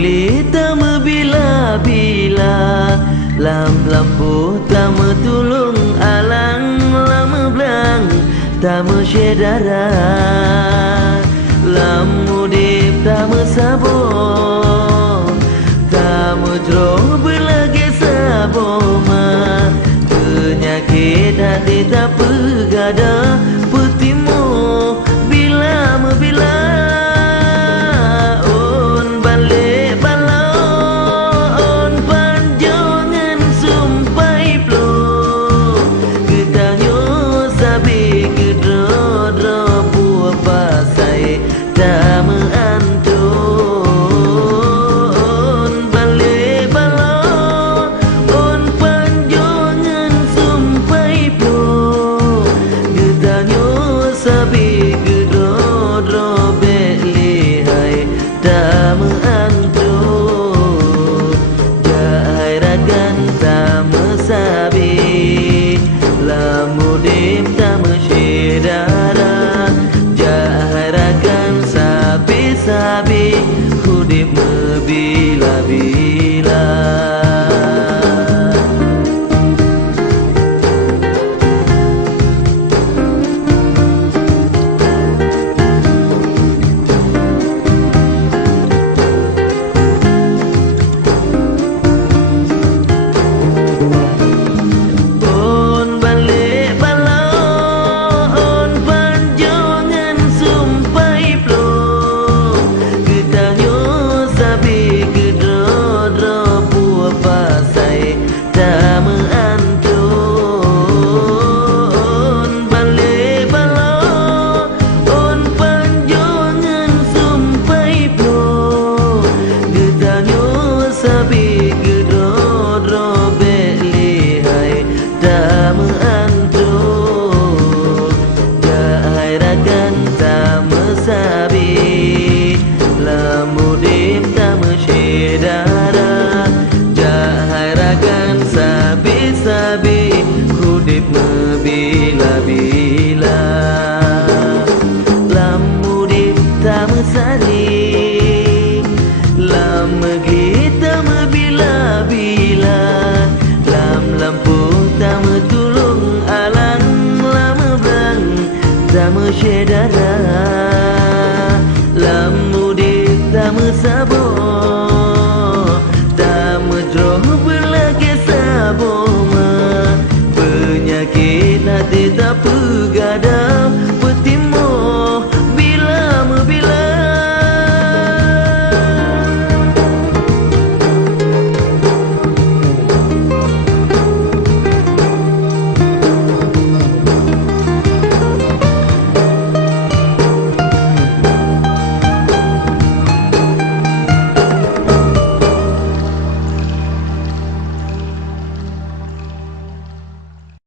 gli tama bila-bila, lam lampu tama tulung alang, lama belang tama syedara, lam mudip tama sabo, tama jroh belagi sabo ma, penyakit hati tak pegada, petimu bila membila. Sabi hudip bila-bila. Sabi hudip bila-bila, lam mudip tak mesari, lam megi tak bila-bila, lam lampu tak metulung alang, lam berang tak mesyedara, lam mudip tak mesabo.